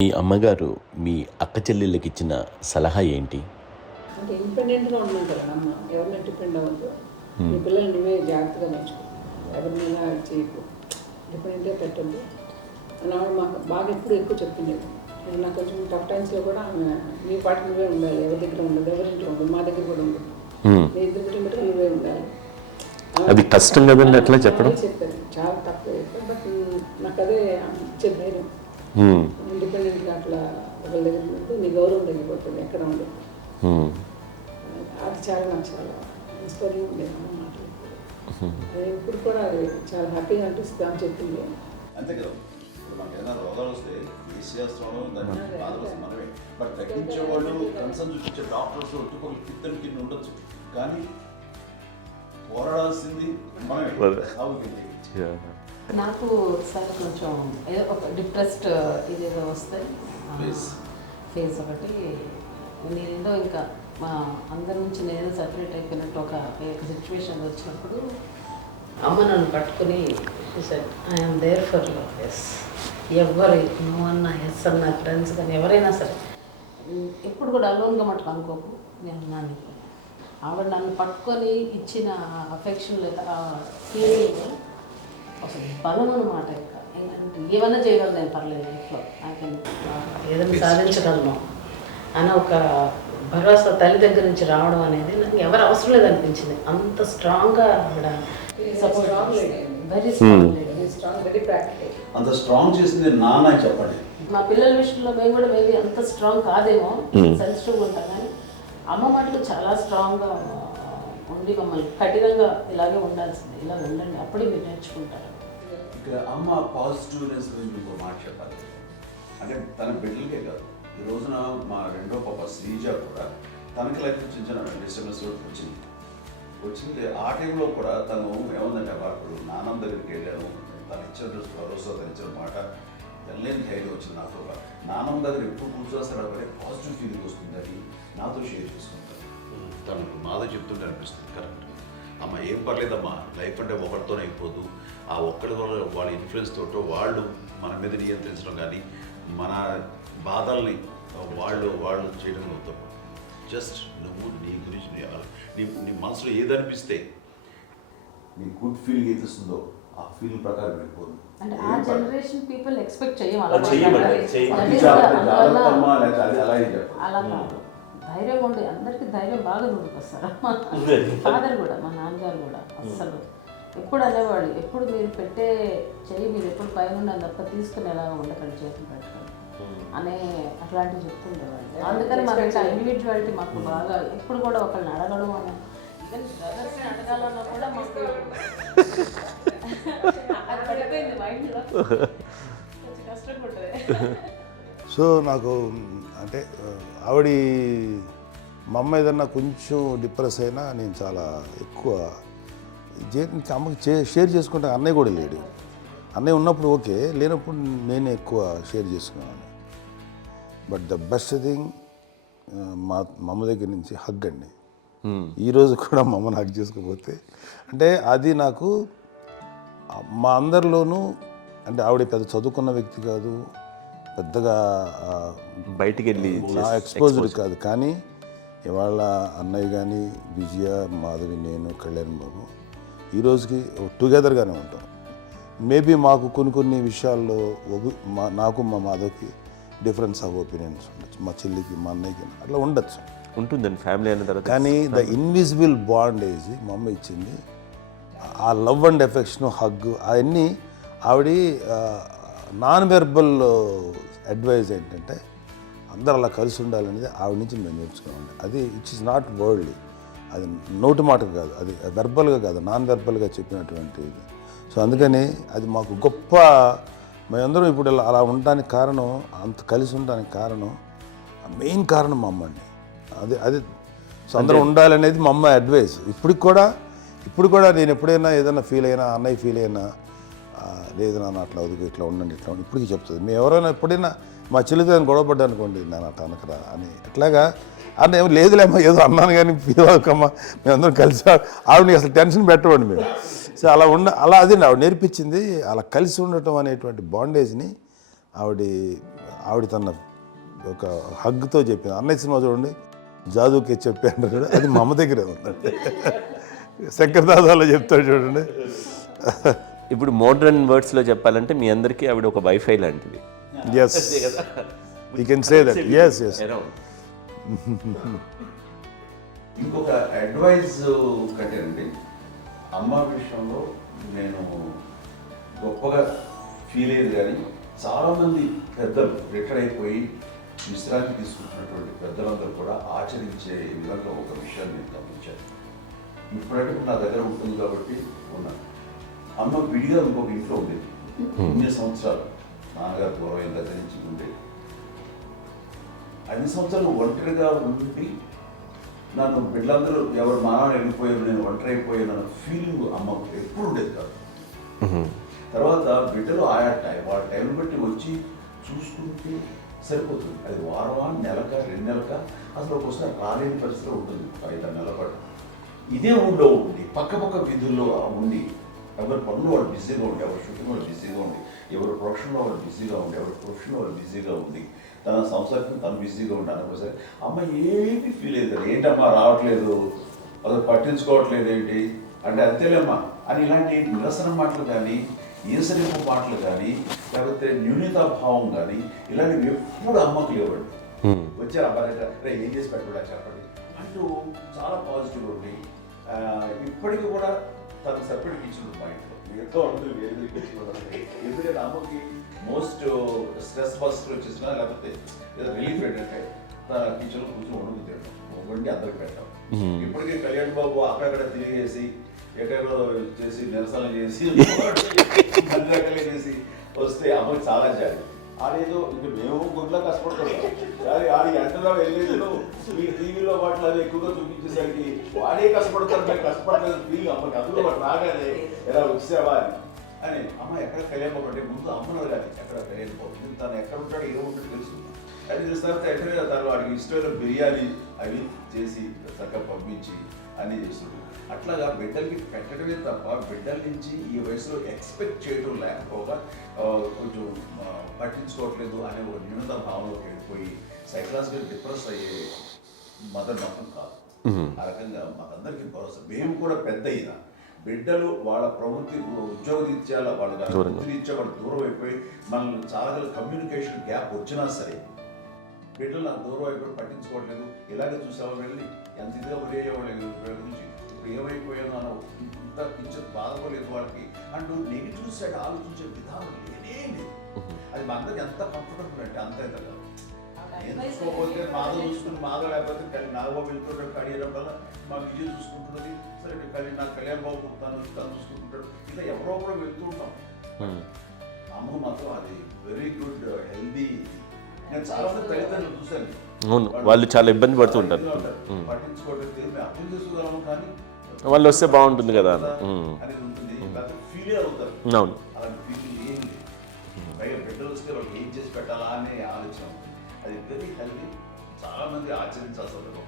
మీ అమ్మగారు మీ అక్క చెల్లెళ్ళకి ఇచ్చిన సలహా ఏంటి? అంటే ఇండిపెండెంట్గా ఉండమంటారు అమ్మ. ఎవరిని డిపెండ్ అవ్వద్దు. నీ పిల్లల్ని నువ్వే జాగ్రత్తగా నేర్చుకో. ఎవరినైనా చేయకు. డిపెండెంట్గా పెట్టద్దు. అని ఆవిడ మాకు బాగా ఎప్పుడు ఎక్కువ చెప్తుండేది. నేను నాకు కొంచెం టఫ్ టైమ్స్లో కూడా ఆమె నీ పాటి నువ్వే ఉండాలి. ఎవరి దగ్గర ఉండదు ఎవరి ఇంట్లో ఉండదు మా దగ్గర కూడా ఉండదు. నీ ఇద్దరు కుటుంబం నువ్వే ఉండాలి. అది కష్టం కదండి అట్లా చెప్పడం. అదే చెప్పారు చాలా తక్కువ చెప్పారు బట్ నాకు అదే హ్మ్. ఇండిపెండెంట్గా అట్లా దగ్గర ఉంటే నీ గౌరవం తగ్గిపోతుంది ఎక్కడ ఉండదు హ్మ్. అది చాలా నాకు చాలా ఇన్స్పైరింగ్ ఉండేది ఇప్పుడు కూడా అది చాలా హ్యాపీగా అనిపిస్తుంది అని చెప్పింది. అంతే కదా. మనకి ఏదైనా రోగాలు వస్తే తీసేస్తాము దాన్ని బాధలు మనమే. బట్ తగ్గించే వాళ్ళు కన్సర్న్ చూపించే డాక్టర్స్ కింద కింద ఉండొచ్చు. కానీ పోరాడాల్సింది మనమే. నాకు సార్ కొంచెం ఏదో ఒక డిప్రెస్డ్ ఇదేదో వస్తే. ఫేజ్ ఒకటి. నేనేదో ఇంకా మా అందరి నుంచి నేను సపరేట్ అయిపోయినట్టు ఒక సిచ్యువేషన్ వచ్చినప్పుడు అమ్మ నన్ను పట్టుకుని ఐఎమ్ దేర్ ఫర్ యువర్ ఎస్ ఎవరు నువ్వు అన్న ఎస్ అన్న ఫ్రెండ్స్ కానీ ఎవరైనా సరే. ఎప్పుడు కూడా అలోన్గా మటుకు అనుకోకు. నేను ఉన్నాను నీకు. ఆవిడ నన్ను పట్టుకొని ఇచ్చిన అఫెక్షన్ లేదా ఫీలింగ్ అసలు బలం అనమాట ఇంకా. ఏంటంటే ఏమన్నా చేయగలను నేను పర్లేదు లైఫ్లో నాకు ఏదైనా సాధించగలను అని ఒక భరోసా తల్లి దగ్గర నుంచి రావడం అనేది నాకు ఎవరు అవసరం లేదనిపించింది. అంత స్ట్రాంగ్గా ఆవిడ. వెరీ స్ట్రాంగ్ వెరీ ప్రాక్టికల్ అంత స్ట్రాంగ్ చేసింది నాన్న చెప్పండి. మా పిల్లల విషయంలో మేము కూడా మేబీ అంత స్ట్రాంగ్ కాదేమో. సెన్సిటివ్గా ఉంటాం కానీ అమ్మ మటుకు చాలా స్ట్రాంగ్గా ఉండి మమ్మల్ని కఠినంగా ఇలాగే ఉండాల్సింది. ఇలా ఉండండి. అప్పుడే మీరు నేర్చుకుంటారు. ఇక్కడ అమ్మ పాజిటివ్నెస్ గురించి ఇంకో మాట చెప్పాలి. అంటే తన బిడ్డలకే కాదు. ఈ రోజున మా రెండో పాప శ్రీజ కూడా తనకి లైఫ్ చిన్న డిస్టర్బెన్స్ వచ్చింది. వచ్చింది. ఆ టైంలో కూడా తను ఏముందంటే అప్పుడు నాన్నమ్మ దగ్గరికి వెళ్ళాను. తను ఇచ్చిన భరోసా తను ఇచ్చిన మాట తెల్లని ధైర్యం వచ్చింది నాతో నానమ్మ నాన్నమ్మ దగ్గర ఎప్పుడు కూర్చోస్తాడు అప్పుడే పాజిటివ్ ఫీలింగ్ వస్తుందని నాతో షేర్ చేసుకుంది తను మాతో చెప్తుంటే అనిపిస్తుంది. కరెక్ట్ అమ్మ ఏం పర్లేదమ్మా లైఫ్ అంటే ఒకరితోనే అయిపోదు. ఆ ఒక్కడి వల్ల వాళ్ళ ఇన్ఫ్లుయెన్స్ తోటో వాళ్ళు మన మీద నియంత్రించడం కానీ మన బాధల్ని వాళ్ళు వాళ్ళు చేయడం అవుతాం జస్ట్ నువ్వు నీ గురించి నీ నీ మనసులో ఏదనిపిస్తే నీ గుడ్ ఫీలింగ్ ఏది వస్తుందో ఆ ఫీలింగ్ ప్రకారం వెళ్ళిపోదు. అంటే ఆ. జనరేషన్ పీపుల్ ఎక్స్పెక్ట్ అలా కాదు. ధైర్యం ఉండి అందరికి ధైర్యం బాగా దొరికొస్తారు ఫాదర్ కూడా మా నాన్నగారు కూడా అస్సలు. ఎప్పుడు అనేవాడు ఎప్పుడు మీరు పెట్టే చెయ్యి మీరు ఎప్పుడు పైన ఉండాలి తప్ప తీసుకునేలా ఉండకండి చేతులు పెట్టుకొని అనే అట్లాంటివి చెప్తుండేవాడు అందుకని మాకు ఇండివిజువాలిటీ మాకు బాగా ఎప్పుడు కూడా ఒకళ్ళని అడగడం అని. బ్రదర్స్ని అడగాలన్నా కూడా మాకు అది పడిపోయింది మైండ్లో కొంచెం కష్టంగా ఉంటుంది సో నాకు అంటే ఆవిడ మా అమ్మ ఏదన్నా కొంచెం డిప్రెస్ అయినా నేను చాలా ఎక్కువ ఇంకా అమ్మకి షేర్ చేసుకుంటే. అన్నయ్య కూడా లేడు. అన్నయ్య ఉన్నప్పుడు ఓకే లేనప్పుడు నేనే ఎక్కువ షేర్ చేసుకున్నాను బట్ ద బెస్ట్ థింగ్ మా మా అమ్మ దగ్గర నుంచి హగ్ అండి. ఈరోజు కూడా మా అమ్మని హగ్ చేసుకోకపోతే అంటే అది నాకు మా అందరిలోనూ అంటే ఆవిడ పెద్ద చదువుకున్న వ్యక్తి కాదు పెద్దగా బయటికి వెళ్ళి ఎక్స్పోజర్ కాదు. కానీ ఇవాళ అన్నయ్య కానీ విజయ మాధవి నేను కళ్యాణ్ బాబు ఈ రోజుకి టుగెదర్గానే ఉంటాం. మేబీ మాకు కొన్ని కొన్ని విషయాల్లో మా నాకు మా మాధవ్కి డిఫరెన్స్ ఆఫ్ ఒపీనియన్స్ ఉండొచ్చు. మా చెల్లికి మా అన్నయ్యకి అట్లా ఉండొచ్చు. ఉంటుందండి ఫ్యామిలీ అన్న తర్వాత కానీ ద ఇన్విజిబుల్ బాండేజ్ మా అమ్మ ఇచ్చింది ఆ లవ్ అండ్ ఎఫెక్షన్ హగ్ అవన్నీ ఆవిడ నాన్ వెర్బల్ అడ్వైజ్ ఏంటంటే అందరూ అలా కలిసి ఉండాలనేది ఆవిడ నుంచి మేము నేర్చుకున్నాం. అది ఇట్స్ ఇస్ నాట్ వర్డ్లీ అది నోటి మాట కాదు. అది వెర్బల్గా కాదు నాన్ వెర్బల్గా చెప్పినటువంటి ఇది సో అందుకని అది మాకు గొప్ప మేమందరం ఇప్పుడు అలా ఉండడానికి కారణం అంత కలిసి ఉండడానికి కారణం మెయిన్ కారణం మా అమ్మండి. అది అది సో అందరూ ఉండాలనేది మా అమ్మ అడ్వైస్ ఇప్పటికి కూడా ఇప్పుడు కూడా నేను ఎప్పుడైనా ఏదైనా ఫీల్ అయినా అన్నయ్య ఫీల్ అయినా లేదు నాన్న అట్లా వదుకు ఇట్లా ఉండండి ఇట్లా ఉండి ఇప్పటికీ చెప్తుంది. మేము ఎవరైనా ఎప్పుడైనా మా చెల్లితో నేను గొడవపడ్డా అనుకోండి నాన్న అట్లా అనకరా అని. అట్లాగా అంటే ఏమో లేదులేమ్మా ఏదో అన్నాను కానీ ఫీల్ మేమందరం కలిసి ఆవిడని అసలు టెన్షన్ పెట్టవండి మేము. సో అలా ఉండ అలా అది ఆవిడ నేర్పించింది. అలా కలిసి ఉండటం అనేటువంటి బాండేజ్ని ఆవిడ ఆవిడ తన ఒక హగ్తో చెప్పింది. అన్నయ్య సినిమా చూడండి. జాదుకి చెప్పాను కూడా అది మా అమ్మ దగ్గరే ఉందండి. శంకర్ దాదాలో చెప్తాడు చూడండి. ఇప్పుడు మోడ్రన్ వర్డ్స్లో చెప్పాలంటే మీ అందరికీ ఆవిడ ఒక వైఫై లాంటిది. ఇంకొక అడ్వైజ్ కట్టండి అమ్మ విషయంలో నేను గొప్పగా ఫీల్ అయ్యేది కానీ చాలామంది పెద్దలు రిటైర్ అయిపోయి విశ్రాంతి తీసుకుంటున్నటువంటి పెద్దలందరూ కూడా ఆచరించే విధంగా ఒక విషయాన్ని నేను గమనించాను. ఇప్పుడంటే నా దగ్గర ఉంటుంది కాబట్టి అమ్మ విడిగా ఇంకొక ఇంట్లో ఉండేది ఇన్ని సంవత్సరాలు? నాన్నగారు దూరం అయిన దగ్గర నుంచి ఉండేది ఐదు సంవత్సరాలు ఒంటరిగా ఉండి నన్ను బిడ్డలందరూ ఎవరు మా నాన్న వెళ్ళిపోయారు నేను ఒంటరి అయిపోయాను అన్న ఫీలింగ్ అమ్మకు ఎప్పుడు ఉండేది కాదు. తర్వాత బిడ్డలు ఆయా టైం వాళ్ళ టైం బట్టి వచ్చి చూసుకుంటే సరిపోతుంది. అది వారమా నెలక రెండు నెలక? అసలు ఒకసారి రాలేని పరిస్థితిలో ఉంటుంది. ఐదు నెలల పాటు. ఇదే ఊళ్ళో ఉండి పక్క పక్క వీధుల్లో ఉండి ఎవరి పనులు వాళ్ళు బిజీగా ఉండి ఎవరి షూటింగ్ వాళ్ళు బిజీగా ఉండి ఎవరి ప్రొఫెషన్లో వాళ్ళు బిజీగా ఉండి ఎవరి ప్రొఫెషన్లో వాళ్ళు బిజీగా ఉండి తన సంసారం తను బిజీగా ఉండి అనుకోసరి అమ్మ ఏమీ ఫీల్ కాదు. ఏంటమ్మా రావట్లేదు అసలు పట్టించుకోవట్లేదు ఏంటి అంటే అంతేలేమ్మా అని ఇలాంటి నిరసన మాటలు కానీ ఈసరింపు మాటలు కానీ లేకపోతే న్యూనతాభావం కానీ ఇలాంటివి ఎప్పుడు అమ్మకు లేవండి. వచ్చారు అబ్బాయి దగ్గర "రే, ఏం చేసి పెట్టడా చెప్పండి అంటూ చాలా పాజిటివ్ ఉంది ఇప్పటికి కూడా తను సపరేట్ కిచెన్ ఉంది మా ఇంట్లో ఎంతో ఉంటుంది వేరే కిచెన్ ఎందుకంటే అమ్మకి మోస్ట్ స్ట్రెస్ బస్టర్ వచ్చేసినా లేకపోతే ఏదో రిలీఫ్ ఏంటంటే తన కిచెన్లో కూర్చొని వండుకు తింటాం వండి అందరికి పెట్టాం. ఇప్పటికీ కళ్యాణ్ బాబు అక్కడక్కడ తిరిగేసి ఎక్కడో చేసి నిరసన చేసి చేసి వస్తే అమ్మకి చాలా జాలి. ఆడేదో ఇంక మేము గుడ్లో కష్టపడుతున్నాం కానీ ఆడి ఎంతలో వెళ్ళేదో మీరు టీవీలో వాటిలో అది ఎక్కువగా చూపించేసరికి వాడే కష్టపడతారు మేము కష్టపడలేదు ఫీల్ అమ్మకి అందులో వాడు రాగానే ఎలా వచ్చావా అని. అని అమ్మ ఎక్కడ కళ్యాణ్ బాబు అంటే ముందు అమ్మను కానీ ఎక్కడ కళ్యాణ్ తను ఎక్కడ ఉంటాడో ఏ తెలుసు. అది తెలిసిన తర్వాత ఎక్కడ తను వాడికి ఇష్టమైన బిర్యానీ అవి చేసి చక్కగా పంపించి అన్నీ చేస్తుంటాడు అట్లాగా బిడ్డలకి పెట్టడమే తప్ప బిడ్డల నుంచి ఈ వయసులో ఎక్స్పెక్ట్ చేయడం లేకపోగా కొంచెం పట్టించుకోవట్లేదు అనే ఒక న్యూనత భావంలోకి వెళ్ళిపోయి సైకలాజికల్ డిప్రెస్ అయ్యే మదర్ మాత్రం కాదు. ఆ రకంగా మాకందరికీ భరోసా. మేము కూడా పెద్ద అయినా బిడ్డలు వాళ్ళ ప్రవృత్తి ఉద్యోగరీత్యా వాళ్ళ. వృత్తిరీత్యా వాళ్ళు దూరం అయిపోయి మనల్ని చాలా కమ్యూనికేషన్ గ్యాప్ వచ్చినా సరే బిడ్డలు నాకు దూరం అయిపోయి పట్టించుకోవట్లేదు. ఇలాగే చూసావా వెళ్ళి? ఎంత ఇదిగా వదిలేయవాళ్ళు గురించి? ఇప్పుడు ఏమైపోయాను అన్న ఇంత కించెం బాధపడలేదు వాళ్ళకి. అంటూ నెగిటివ్ సైడ్ ఆలోచించే విధానం లేనే లేదు. అది మా అందరికి ఎంత కంఫర్టబుల్ అంటే అంత అయితే కాదు. నేను చూసుకోకపోతే మాధవ్ చూసుకుని మాధవ్ లేకపోతే కళ్యాణ్ నాగబాబు వెళ్తుంటాడు కడియడం వల్ల మా విజయ్ చూసుకుంటున్నది. సరే కళ్యాణ్ నాకు కళ్యాణ్ బాబు తను తను చూసుకుంటుంటాడు ఇలా ఎవరో ఒకరు వెళ్తూ ఉంటాం. Hmm. అమ్మ మాత్రం అది వెరీ గుడ్ హెల్దీ నేను చాలా మంది తల్లిదండ్రులు చూశాను. అవును వాళ్ళు చాలా ఇబ్బంది పడుతూ ఉంటారు. మేము. అర్థం చేసుకోగలము కానీ వాళ్ళు వస్తే బాగుంటుంది కదా అని. ఉంటుంది. ఫీల్ అవుతారు. అవును. అలాంటి ఫీలింగ్ ఏం లేదు పైగా బిడ్డలు వస్తే వాళ్ళకి ఏం చేసి పెట్టాలా అనే ఆలోచన అది వెరీ హెల్దీ చాలా మంది ఆచరించాల్సిన ఒక